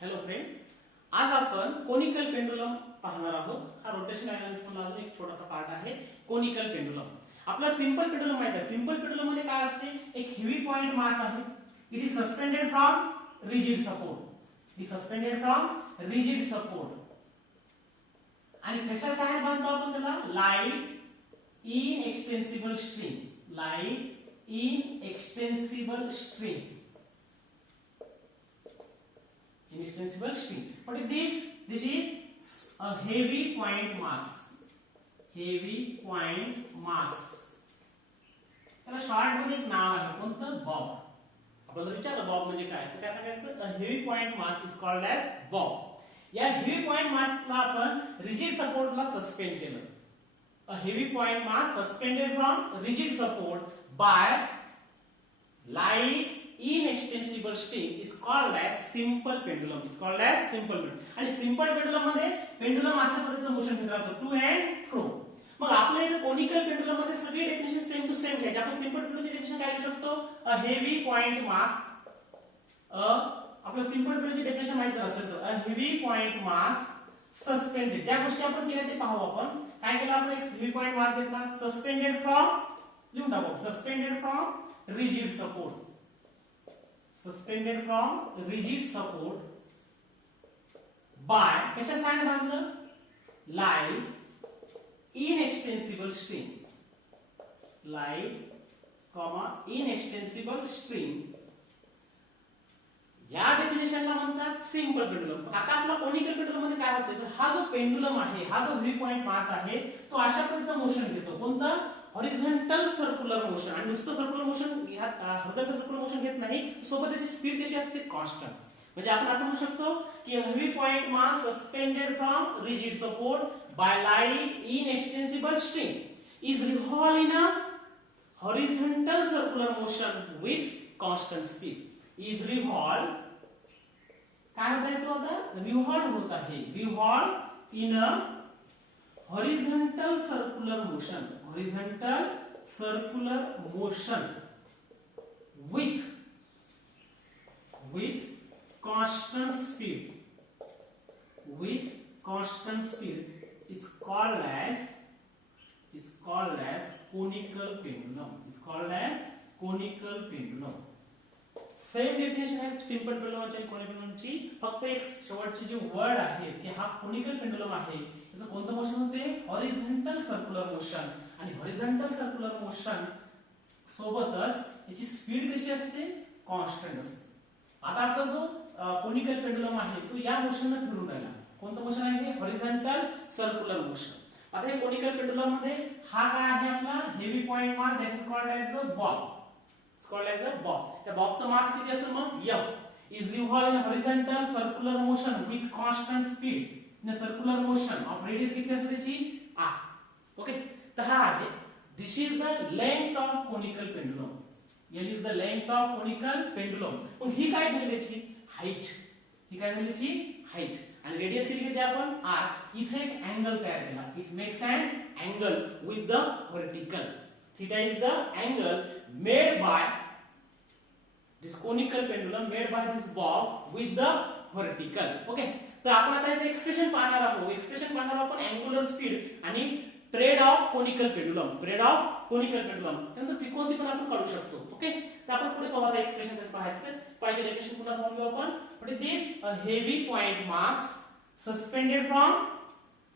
Hello friend, आज आपण conical pendulum पाहणार आहोत. हा रोटेशन डायनामिक्स मधला अजून एक छोटासा पार्ट आहे कोनिकल पेंडुलम. आपला सिंपल पेंडुलम माहित आहे. सिंपल पेंडुलम मध्ये काय असते? एक हेवी पॉइंट मास आहे. It is suspended from rigid support. Is suspended from rigid support. आणि कशाचा आहे बांधतो आपण त्याला? Light inextensible string. Light inextensible string. Inextensible string. What is this? This is a heavy point mass. Heavy point mass. त्याला short मध्ये एक नाव आहे, कोणतं? बॉब. आपण जर विचारलं बॉब म्हणजे काय, तर काय सांगायचं? A heavy point mass is called as bob. या heavy point mass ला आपण rigid support ला सस्पेंड केलं. A heavy point mass suspended from rigid support by light inextensible string is called as simple pendulum. Is called as simple pendulum. आणि simple pendulum मध्ये pendulum अशा पद्धतीचं motion घेत राहतो, टू अँड फ्रो. मग आपल्या इथे कोनिकल पेंडुलम मध्ये सगळी डेफिनेशन सेम टू सेम घ्यायची. आपण सिंपल पेंडुलमची डेफिनेशन काय लिहू शकतो? अ हेवी पॉइंट मास. आपलं सिंपल पेंडुलमची डेफिनेशन माहिती असेल तर a heavy point mass suspended. ज्या गोष्टी आपण केल्या ते पाहू आपण. काय केलं आपण? एक हेवी पॉइंट मास घेतला, सस्पेंडेड फ्रॉम, लिहून टाकू, suspended from rigid support. Suspended from rigid support by कशा साइन बांधलं? Light inextensible string. Light, inextensible string. या डेफिनेशनला म्हणतात सिंपल पेंडुलम. आता आपला कोनिकल पेंडुलम मध्ये काय होतं? हा जो पेंडुलम आहे, हा जो हेवी पॉइंट मास आहे, तो अशा पद्धतीचं मोशन घेतो. कोणतं? Horizontal circular motion. आणि नुसतं circular motion, horizontal circular motion घेत नाही, सोबत त्याची स्पीड कशी असते? कॉन्स्टंट. म्हणजे आपण असं म्हणू शकतो की heavy point mass suspended from rigid support by light inextensible string is revolve in a horizontal circular motion with constant speed. Is revolve, काय होत आहे? तो आता रिव्हॉल्व होत आहे. Revolve in a horizontal circular motion. Horizontal circular motion with constant speed. With constant speed is called as conical pendulum. Is called as conical pendulum. Same definition आहे simple पेंडुलमची आणि conical पेंडुलमची. फक्त एक शेवटची जी वर्ड आहे की हा कोनिकल पेंडुलम आहे, त्याचं कोणतं मोशन होते? Horizontal circular motion. आणि हॉरिझॉन्टल सर्क्युलर मोशन सोबतच याची स्पीड कशी असते? कॉन्स्टंट असते. आता आपला जो कोनिकल पेंडुलम आहे तो या मोशनने फिरून राहिला. कोणतं मोशन आहे? Horizontal circular motion. आता हे कोनिकल पेंडुलम मध्ये हा काय आहे? आपला heavy point mass, that is called as the bob. It's called as a bob. त्या बॉबचं मास किती असेल मग? m. Is revolved in a horizontal circular motion with constant speed in a circular motion of radius किती असते त्याची? r. Okay, तर हा आहे. This is the length of conical pendulum. L is the length of conical pendulum. मग ही काय झाली त्याची? हाईट. ही काय झाली त्याची? हाईट. आणि रेडियस किती घेतली आपण? r. इथे एक अँगल तयार केला. It makes an angle with the vertical. Theta is the angle made by this conical pendulum, made by this bob with the vertical. Okay, तर आपण आता इथे एक्सप्रेशन पाहणार आहोत. एक्सप्रेशन पाहणार आहोत आपण अँगुलर स्पीड आणि trade off conical pendulum. Trade off conical pendulum, त्यानंतर फ्रिक्वेन्सी पण आपण काढू शकतो. ओके, तर आपण पुढे पाहू आता एक्सप्रेशन कसं पाहायचं. तर पाहिजे डेफिनेशन पुन्हा पाहून घेऊ आपण. What is this? A heavy point mass suspended from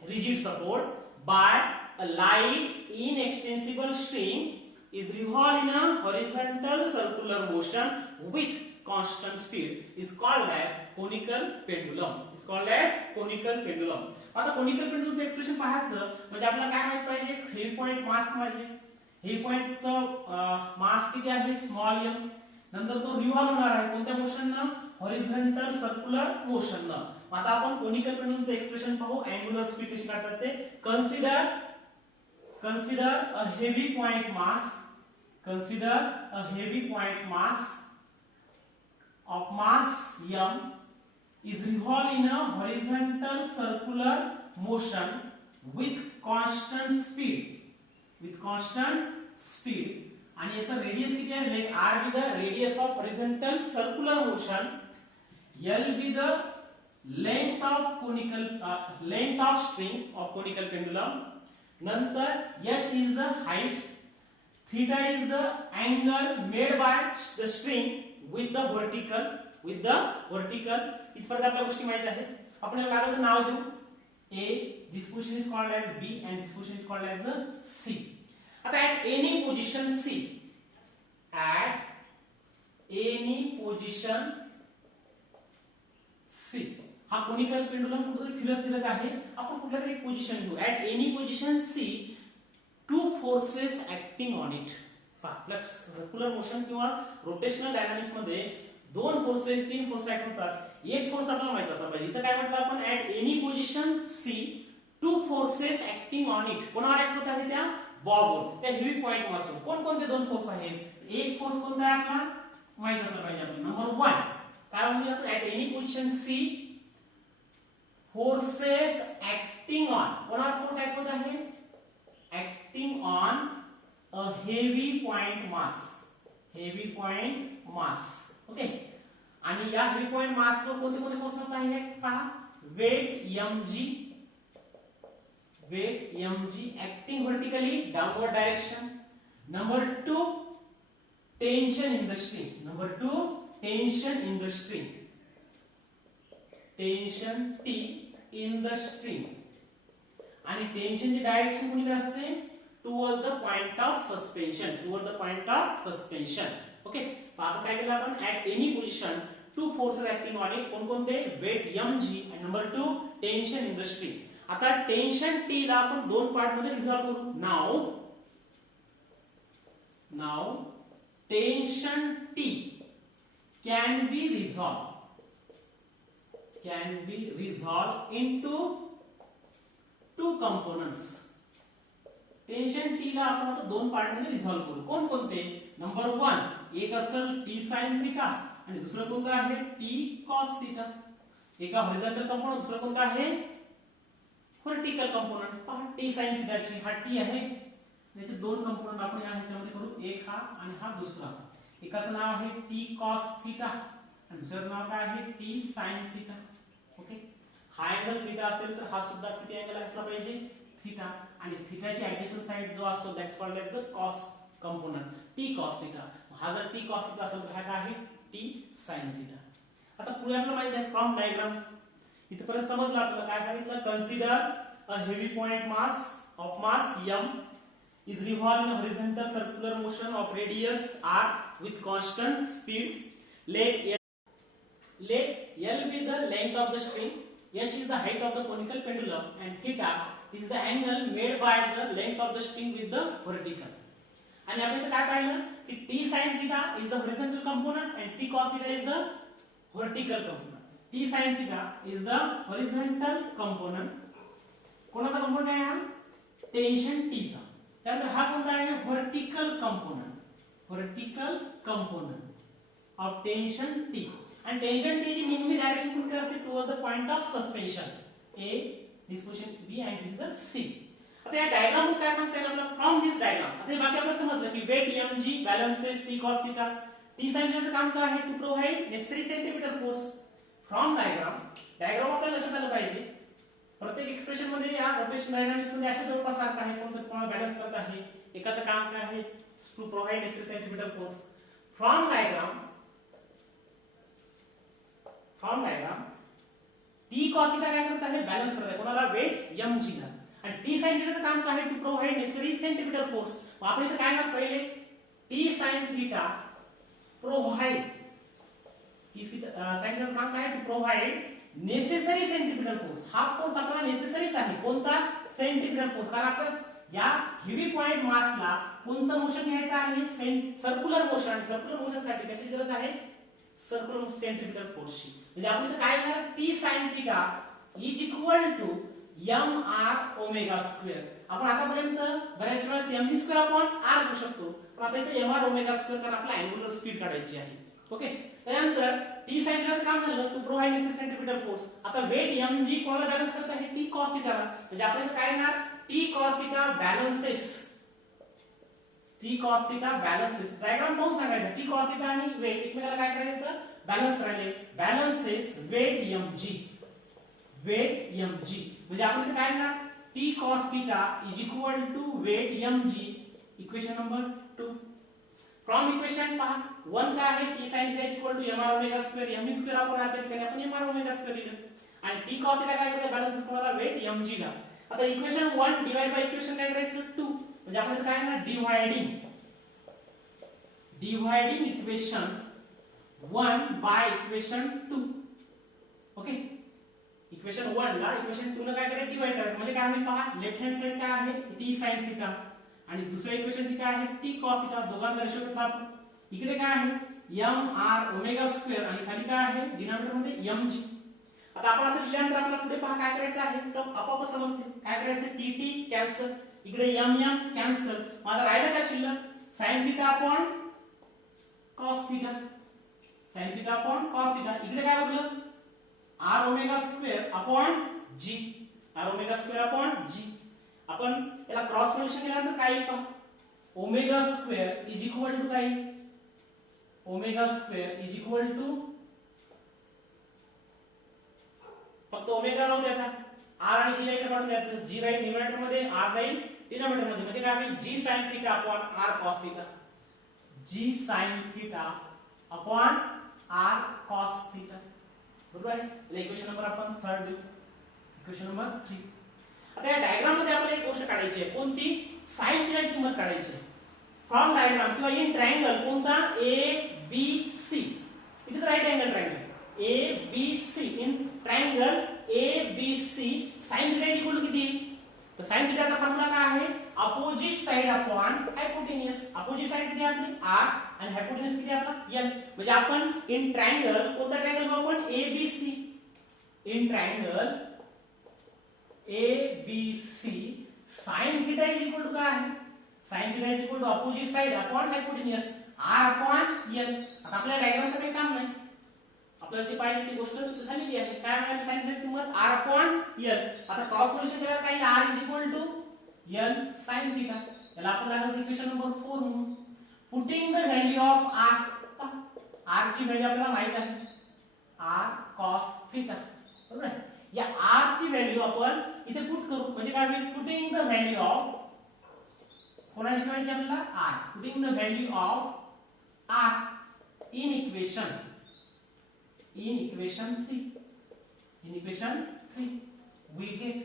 rigid support bye a light inextensible string is revolved in a horizontal circular motion with constant speed is called as conical pendulum. Is called as conical pendulum. आता conical pendulum चे expression पाहायचं म्हणजे आपल्याला काय माहित पाहिजे? Heavy point मास पाहिजे. Heavy पॉइंटचं मास किती आहे? Small m. नंतर तो रिव्हॉल्व होणार आहे कोणत्या मोशननं? Horizontal circular मोशननं. आता आपण कोनिकल पेंडुलमचं एक्सप्रेशन पाहू. अँगुलर स्पीड कशी काढतात ते. Consider a heavy point mass. Consider a heavy point mass of mass m is revolved in a horizontal circular motion with constant speed. With constant speed. आणि याचा radius किती आहे? Let r be the radius of horizontal circular motion. L be the length of string of conical pendulum. नंतर h is the height, theta is the angle made by the string with the vertical. इथपर्यंत आपल्या गोष्टी माहित आहेत. आपण याला लागलं नाव देऊ. A, this position is called as B and this position is called as the C. आता at any position C, हा कोनिकल पेंडुलम कुठेतरी फिरत आहे. आपण कुठल्या तरी एक पोझिशन घेऊ. At any position C, to forces acting on it. आपल्या सर्क्युलर मोशन किंवा रोटेशनल डायनामिक्स मध्ये दोन फोर्सेस, तीन फोर्स ऍक्ट होतात. एक फोर्स आपल्याला माहित असला पाहिजे. इथं काय म्हटलं आपण, at any position C, to forces acting on it. कोणावर ऍक्ट होत आहे? त्या बॉबवर, त्या हेवी पॉइंट पासून. कोणकोणते दोन फोर्स आहेत? एक फोर्स कोणता आहे आपला माहित असला पाहिजे आपल्याला. नंबर 1 काय म्हणूया आपण, at any position C, forces acting on. कोणावर फोर्स ऍक्ट होत आहे? Acting on a heavy point mass. Okay. आणि या हेवी पॉइंट मास वर कोणते कोणते फोर्स होत आहे पहा. Weight mg acting vertically downward direction. Number 2, tension in the string. Tension T in the string. आणि टेन्शनची डायरेक्शन कोणीकडे असते? Towards the point of suspension. Okay. आता काय केलं आपण, at any position to forces acting on it. कोणकोणते? Weight mg आणि number 2 tension in the string. आता tension T ला आपण दोन पार्ट मध्ये रिझॉल्व करू. Now tension T can be resolved into two components. Tension T ला आपण आता दोन पार्ट मध्ये रिझॉल्व करू. कोणकोणते? नंबर 1 एक असेल टी साइन थीटा आणि दुसरं कोणतं आहे? T cos theta. एका हॉरिझॉन्टल कंपोनंट, दुसरं कोणतं आहे? Vertical component. पहा टी साइन थीटाची हा टी आहे. याचे दोन कंपोनंट आपण या ह्याच्यामध्ये करू. एक हा आणि हा दुसरा. एकाचं नाव आहे टी कॉस थीटा आणि दुसऱ्याचं नाव काय आहे? T sine theta. ओके. हा अँगल थीटा असेल तर हा सुद्धा किती अँगल असला पाहिजे? थीटा. आणि थीटाची ऍडजस्टंट साइड जो असतो that's called as the cos component, T cos theta. हा जर टी कॉस थीटा असेल तर हा काय आहे? T sine theta. आता पुढे आपल्याला माहिती आहे फ्रॉम डायग्राम. इथपर्यंत समजलं आपल्याला. काय सांगितलं? Consider a heavy point mass m is revolved in a horizontal circular motion of radius r with constant speed. Let L be the length of the string, h is the height of the conical pendulum, and theta is the angle made by the length of the string with the vertical. आणि आपण इथे काय पाहिलं की t sin theta is the horizontal component and t cos theta is the vertical component. t sin theta is the horizontal component. कोणाचा component आहे हा? Tension T चा. त्यानंतर हा कोणता आहे? Vertical component of tension T. आणि टेन्शन टी ची नेहमी डायरेक्शन कोणती असते? Towards the point of suspension. A, this position B and this is the C. आता या डायग्राम मध्ये काय सांगता येईल आपल्याला? फ्रॉम दिस डायग्राम आता बाकी आपल्याला समजलं की weight mg balances T cos theta. T sine थीटाचं काम काय आहे? To provide necessary centripetal force. From diagram आपल्याला लक्षात आलं पाहिजे. प्रत्येक एक्सप्रेशन मध्ये या रोटेशन डायनामिक्स मध्ये अशा जवळपास सारखं आहे. कोणतं कोणाला बॅलन्स करत आहे? एकाचं काम काय आहे? To provide necessary centripetal force. From diagram T cos theta काय करत आहे? बॅलन्स करत आहे. कोणाला? वेट mg ला. आणि टी साइन थीटाचं काम काय आहे? To provide necessary centripetal force. आपण इथे काय करणार? पहिले T sine theta provide. T sine थीटाचं काम काय आहे? To provide necessary centripetal force. हा फोर्स आपल्याला नेसेसरीच आहे. कोणता? Centripetal force. कारण आपल्याला या हेवी पॉइंट मासला कोणतं मोशन घ्यायचं आहे? Circular motion. सर्क्युलर मोशन साठी कशी गरज आहे? सर्क्युलर सेंटीमीटर फोर्सची. म्हणजे आपण इथे काय करणार? T sine theta is equal to mr omega square. आपण आतापर्यंत बऱ्याच वेळेस mv स्क्वेअर अपॉन r घेऊ शकतो. पण आता इथे mr ओमेगा स्क्वेअर कारण आपल्याला अँगुलर स्पीड काढायची आहे. ओके. त्यानंतर टी साइन थीटाचं काम झालं to provide necessary centripetal force. आता वेट mg कोणाला बॅलन्स करत आहे? टी कॉस थीटाला. म्हणजे आपण इथे काय येणार? T cos theta balances. Diagram पाहून सांगायचं. टी कॉस थीटा आणि वेट एकमेकाला काय करायचं? बॅलन्स करायचे. Balances weight mg. Weight mg. म्हणजे आपण इथे काय लिहिणार t cos theta is equal to weight mg. Equation number 2. From equation पहा 1 काय आहे t sin theta is equal to mr omega square. m square आपण आच्या ठिकाणी आपण mr omega square लिहिलं आणि t cos theta काय करायचं बॅलन्स तुम्हाला वेट mg ला. आता इक्वेशन 1 डिवाइड बाय इक्वेशन काय करायचं 2. म्हणजे आपण इथे काय ना dividing equation 1 by equation 2. Okay, equation 1 ला इक्वेशन 2 ला काय करायचं डिवाइड करायचं. म्हणजे काय होईल पहा लेफ्ट हँड साइड काय आहे t sin theta आणि दुसऱ्या इक्वेशनची काय आहे t cos theta. दोघांचा रेशो घेतला आपण. इकडे काय आहे mr ओमेगा स्क्वेअर आणि खाली काय आहे डिनॉमिनेटर मध्ये mg. आता आपण असं लिहिल्यानंतर आपल्याला पुढे पहा काय करायचं आहे सब आपोआप समजते. काय करायचं tt कॅन्सल, इकडे mm कॅन्सल. माझा राहिला काय शिल्लक sin theta upon cos theta. sin theta upon cos theta. इकडे काय उरलं r omega square upon g. r omega square upon g. आपण याला क्रॉस मल्टिप्लिकेशन केल्यानंतर काय येईल पहा omega square is equal to काय omega square is equal to फक्त ओमेगा राहू द्यायचा r आणि g ला इकडे काढून द्यायचं. g राहील न्यूमरेटर मध्ये, r जाईल डिनॉमिनेटर मध्ये. म्हणजे काय होईल g sin theta upon r cos theta. g sin theta upon r cos theta. बरोबर आहे. इक्वेशन नंबर आपण 3 देऊ. Equation number 3. आता या डायग्राम मध्ये आपल्याला एक गोष्ट काढायची आहे. कोणती sin theta ची किंमत काढायची आहे. फ्रॉम डायग्राम किंवा इन ट्रायंगल कोणता a b c. It is right angle triangle a b c. In triangle a b c sin theta equal to किती तर sin theta चा फॉर्म्युला काय आहे opposite side upon hypotenuse. Opposite side किती आहे आपली r आणि हायपोटेन्यूज किती आहे आपला n. म्हणजे आपण इन ट्रायंगल कोणता ट्रायंगल बघू आपण a b c. In triangle a b c sin theta is equal to काय आहे sin theta is equal to opposite side upon hypotenuse r upon l. आता आपल्याला डायग्रामचं काही काम नाही. आपल्याला जी पाहिजे ती गोष्ट झालेली आहे. काय म्हणाले sin theta ची किंमत r upon l. आता क्रॉस मल्टिप्लिकेशन केल्यावर काय r is equal to l sin theta. याला आपण लागेल इक्वेशन नंबर 4 म्हणून. Putting the value of r. r ची व्हॅल्यू आपल्याला माहित आहे r cos theta. बरोबर आहे. या r ची व्हॅल्यू आपण इथे पुट करू. म्हणजे काय होईल पुटिंग द व्हॅल्यू ऑफ कोणाची व्हॅल्यू आपल्याला r. Putting the value of r in equation 3. In equation 3 we get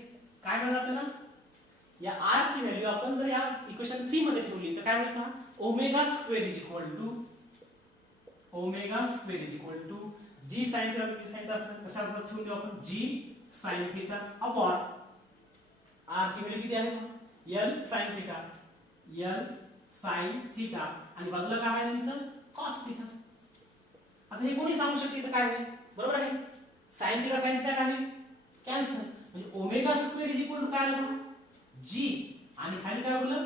काय मिळालं आपल्याला या r ची व्हॅल्यू आपण जर या इक्वेशन 3 मध्ये ठेवली तर काय होईल पहा omega square is equal to g sin theta. कशाला ठेवून देऊ आपण g sin theta upon r ची व्हॅल्यू किती आहे l sin theta. l sin theta आणि बाजूला काय आहे नंतर cos theta. आता हे कोणी सांगू शकते इथे काय आहे बरोबर आहे sin theta काय आहे कॅन्सल. म्हणजे omega square is equal to काय आलं g आणि खाली काय बोललं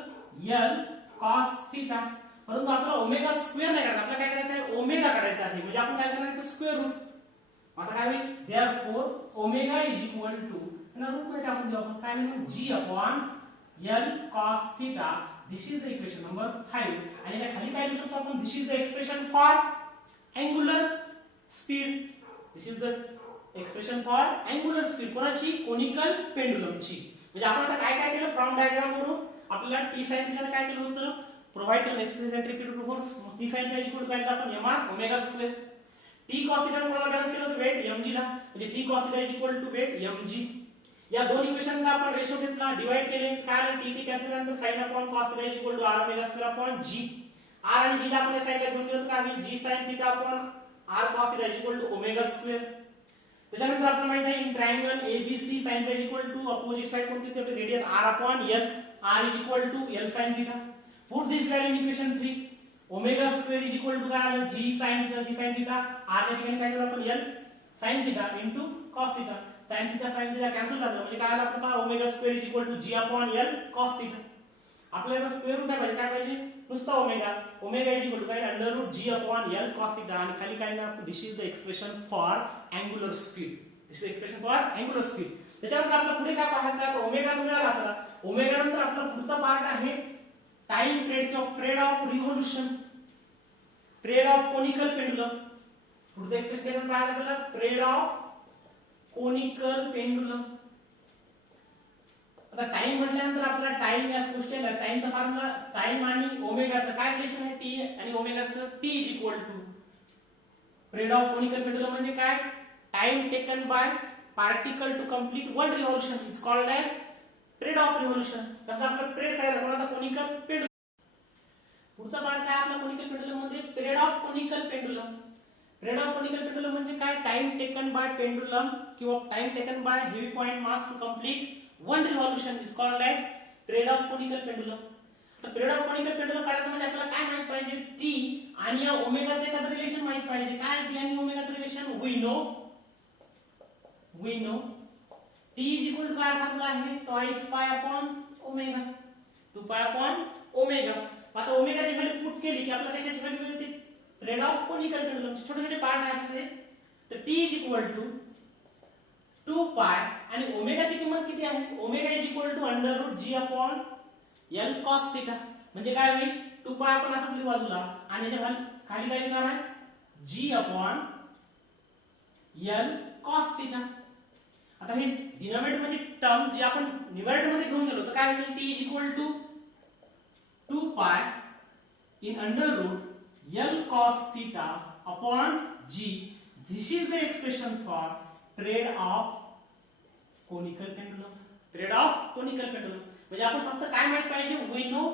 l cos theta. परंतु आपल्याला ओमेगा स्क्वेअर नाही काढायचा. आपल्याला काय करायचं आहे ओमेगा काढायचा आहे. म्हणजे आपण काय करणार आहे स्क्वेअर रूट. आता काय होईल therefore omega is equal to ना रूट मध्ये टाकून देऊ आपण काय म्हणू g upon l cos theta. This is the equation number 5 आणि या खाली काय लिहू शकतो आपण this is the expression for angular speed. This is the expression for angular speed कोणाची कोनिकल पेंडुलमची. म्हणजे आपण आता काय काय केलं फ्रॉम डायग्राम वरून आपल्याला t sin theta काय केलं होतं प्रोव्हाइड केलं centrifugal force. t sin theta equal to काय आपण mr omega square. t cos theta कोणाला बॅलन्स केलं होतं वेट mg ला. म्हणजे t cos theta equal to weight mg. या दोन इक्वेशनचा आपण रेशो घेतला डिवाइड केले काय आलं tt कॅन्सल केल्यानंतर sin upon cos theta equal to r omega square upon g. r आणि g ला आपण या साइडला घेऊन गेलो तर काय होईल g sin theta upon r cos theta equal to omega square. त्याच्यानंतर आपल्याला माहित आहे in triangle ABC sin theta equal to opposite side कोणती ते radius r upon l. r is equal to l sin theta. Put this value in equation 3. Omega square is equal to काय आलं g sin theta. r च्या ठिकाणी काय केलं आपण l sin theta into cos theta. sin theta cancel झालं म्हणजे काय आलं आपल्याला omega square is equal to g upon l cos theta. आपल्याला स्क्वेअर रूट नाही पाहिजे काय पाहिजे नुसता omega. Omega is equal to काय under root g upon l cos theta आणि खाली काय ना this is the expression for angular speed. This is expression for angular speed. त्याच्यानंतर आपल्याला पुढे काय पाहायचं आहे ओमेगा मिळाला आपल्याला. ओमेगा नंतर आपला पुढचा पार्ट आहे time trade off revolution. Trade off conical pendulum. पुढचं एक्सप्रेशन पाहायचं आपल्याला ट्रेड ऑफ कोनिकल पेंडुलम. आता टाइम म्हटल्यानंतर आपला टाइम या गोष्टी आल्या. टाइमचा फॉर्म्युला टाइम आणि ओमेगाचं काय रिलेशन आहे टी आणि ओमेगाचं T is equal to period of conical pendulum म्हणजे काय time taken by particle to complete one revolution is called as period of revolution. तसं आपल्याला पिरियड करायचा कोणाचा कोनिकल पेंडुलम. पुढचा पार्ट काय आपला कोनिकल पेंडुलम मध्ये period of conical pendulum. Period of conical pendulum म्हणजे काय टाइम टेकन बाय पेंडुलम किंवा time taken by heavy point mass to complete one revolution is called as period of conical pendulum. तर period of conical pendulum काढायचं म्हणजे आपल्याला काय माहित पाहिजे टी आणि या ओमेगाचं एखादं रिलेशन माहित पाहिजे. काय टी आणि ओमेगाचं relation we know T is equal to काय फॉर्म्युला आहे twice pi upon omega 2 pi upon omega. आता ओमेगाची व्हॅल्यू पुट केली की आपल्याला कशाची व्हॅल्यू मिळते पिरियड ऑफ कोनिकल पेंडुलम. छोटे छोटे पार्ट आहे आपले. तर टी इज इक्वल टू 2 पाय आणि ओमेगाची किंमत किती आहे omega is equal to under root G upon L cos theta. म्हणजे काय होईल 2 पाय आपण असं दिली बाजूला आणि याच्या खाली काय येणार आहे जी अपॉन एल कॉस थीटा. आता हे डिनॉमिनेटर म्हणजे टर्म जे आपण न्यूमरेटर मध्ये घेऊन गेलो तर काय होईल T is equal to 2 pi in under root L cos theta upon G. This is the expression for period of conical pendulum. Period of conical pendulum म्हणजे आपण फक्त काय माहित पाहिजे we know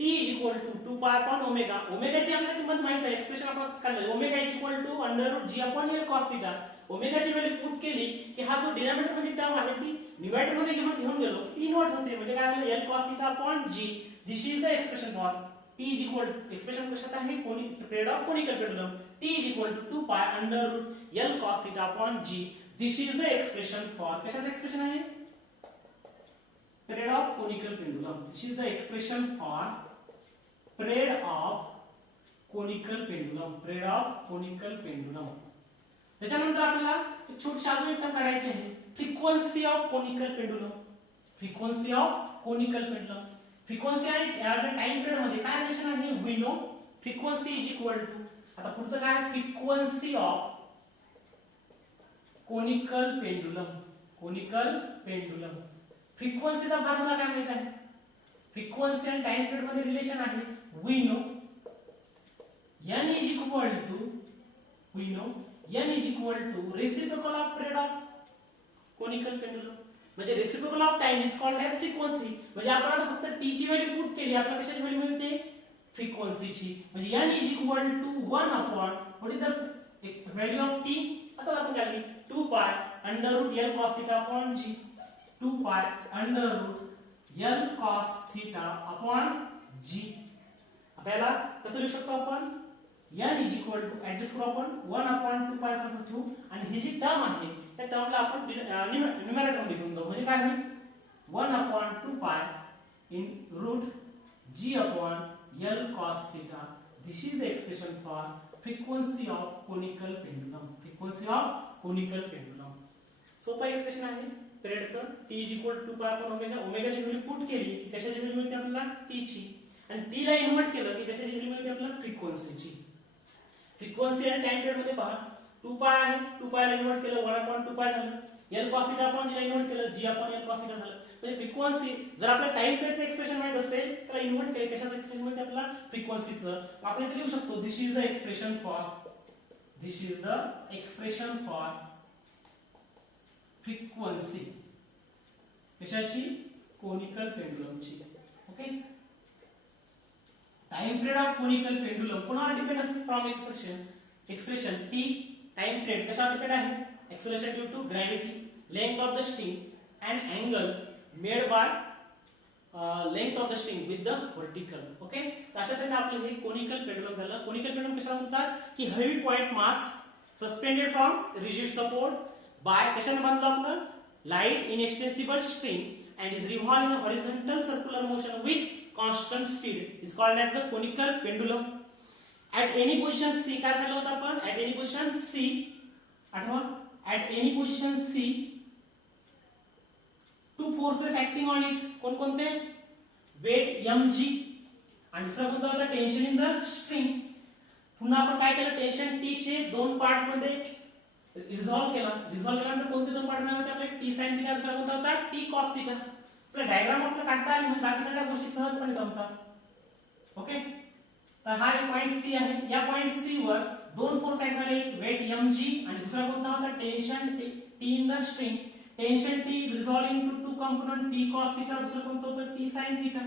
T is equal to 2 pi upon omega. ओमेगाची आपल्याला किंमत माहित आहे एक्सप्रेशन आपण काढलं omega is equal to under root G upon L cos theta. ओमेगाची व्हॅल्यू पुट केली की हा जो डिनॉमिनेटर म्हणजे टर्म आहे ती न्यूमरेटर मध्ये घेऊन गेलो की इन्व्हर्ट होते. म्हणजे काय झालं L cos theta upon G. This is the expression for T is equal expression कशात आहे period of conical pendulum. T is equal to 2 pi under root L cos theta upon G. This is the expression for कशाचं expression आहे period of conical pendulum. This is the expression for period of conical pendulum. Period of conical pendulum. त्याच्यानंतर आपल्याला एक छोटीशी अजून एक term काढायची आहे frequency of conical pendulum. Frequency of conical pendulum. Frequency आणि टाइम पिरियड मध्ये काय रिलेशन आहे we know frequency is equal to. आता पुढचं काय frequency of conical pendulum. Conical pendulum फ्रिक्वेन्सीचा फॉर्म्युला काय माहित आहे फ्रिक्वेन्सी आणि टाइम पिरियड मध्ये रिलेशन आहे we know n is equal to we know n is equal to reciprocal of period of conical pendulum. म्हणजे reciprocal of time is called as frequency. म्हणजे आपण आता फक्त टी ची व्हॅल्यू पुट केली आपल्याला कशाची व्हॅल्यू मिळते फ्रिक्वेन्सीची. म्हणजे n is equal to 1 upon what is the value of T. आता आपण काढली 2 pi under root L cos theta upon g. 2 pi under root L cos theta upon g. आता याला कसं लिहू शकतो आपण n is equal to adjust करू आपण 1 अपॉन 2 पाय असं ठेवू आणि ही जी टर्म आहे त्या टर्मला आपण न्यूमरेटर मध्ये घेऊन जाऊ. म्हणजे काय होईल 1 upon 2 pi in root g upon l cos theta. This is the expression for frequency of conical pendulum. Frequency of conical pendulum. सोपा एक्सप्रेशन आहे पिरियडचं t is equal to 2 pi upon omega. ओमेगाची व्हॅल्यू पुट केली की कशाची value मिळते आपल्याला t ची आणि t ला इन्व्हर्ट केलं की कशाची व्हॅल्यू मिळते आपल्याला फ्रिक्वेन्सीची. फ्रिक्वेन्सी आणि टाइम पिरियड मध्ये पहा 2 पाय आहे 2 पाय ला इन्व्हर्ट केलं 1 अपॉन 2 पाय झालं. l cos theta upon g ला इन्व्हर्ट केलं g upon l cos theta झालं. म्हणजे फ्रिक्वेन्सी जर आपल्याला टाइम पिरियडचं एक्सप्रेशन माहित असेल तर इन्व्हर्ट केले कशाचं एक्सप्रेशन मिळते आपल्याला फ्रिक्वेन्सीचं. आपण इथे लिहू शकतो this is the expression for frequency कशाची कोनिकल पेंडुलमची. Okay time period of conical pendulum कोणावर डिपेंड असते from expression T. Time period कशावर डिपेंड आहे acceleration due to gravity length of the string and angle made by length of the string with the vertical. Okay तर अशा तऱ्हेने आपलं हे conical pendulum झालं. कोनिकल पेंडुलम कशाला म्हणतात की heavy point mass suspended from rigid support bye कशाने बांधलं आपलं light inextensible string and is revolve in horizontal circular motion with constant speed is called as the conical pendulum. At any position C काय झालं होतं आपण at any position C आठवा at any position C two forces acting on it कोणकोणते weight mg आणि दुसरा कोणता होता टेन्शन इन द स्ट्रिंग. पुन्हा आपण काय केलं टेन्शन टी चे दोन पार्ट मध्ये रिझॉल्व्ह केल्यानंतर कोणते दोन पार्ट मिळाले आपल्याला टी साइन थीटा दुसरा कोणता होता टी कॉस थीटा. आपला डायग्राम आपला काढता आली म्हणजे बाकी सगळ्या गोष्टी सहजपणे जमतात. ओके, तर हा एक पॉइंट सी आहे. या पॉइंट सी वर दोन फोर्स ऍक्ट झाले, एक वेट mg आणि दुसरा कोणता होता tension T in the string. Tension T resolve into two component T cos theta, दुसरा कोणता होता T sin theta.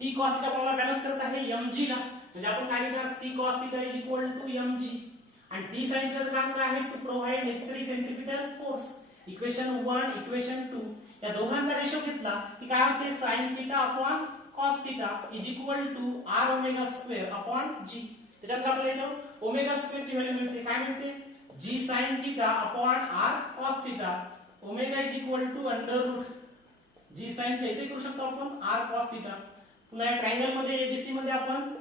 T cos theta आपल्याला बॅलन्स करत आहे mg ला, म्हणजे आपण काय लिहिणार T cos theta is equal to mg आणि टी sin थीटाचं काम काय आहे to provide necessary centripetal force. Equation 1 equation 2 या दोघांचा रेशो घेतला की काय होते sin theta upon cos theta is equal to r omega square upon g. त्याच्यानंतर आपल्याला याच्यावर ओमेगा स्क्वेअर ची व्हॅल्यू मिळते, काय मिळते g sin theta upon r cos theta. Omega is equal to under root g sin theta इथे करू शकतो आपण r cos थीटा. पुन्हा या ट्रायंगल मध्ये एबीसी मध्ये आपण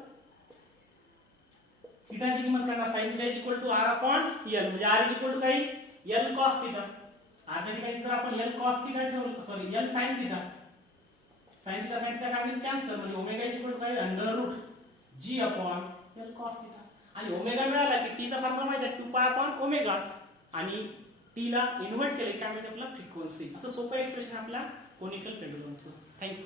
थीटाची किंमत काढणार, sin theta is equal to r upon l, म्हणजे r इज इक्वल टू काही l cos थीटा. r च्या ठिकाणी जर आपण l cos थीटा ठेवलं, sorry l sin theta, sin theta काय होईल कॅन्सल, म्हणजे ओमेगा इज इक्वल टू काय under root g upon l cos theta. आणि ओमेगा मिळाला की t चा फॉर्म्युला माहिती आहे 2 पाय अपॉन ओमेगा आणि t ला इन्व्हर्ट केले काय मिळते आपल्याला फ्रिक्वेन्सी. असं सोपं एक्सप्रेशन आपल्या कोनिकल पेंडुलमचं. थँक्यू.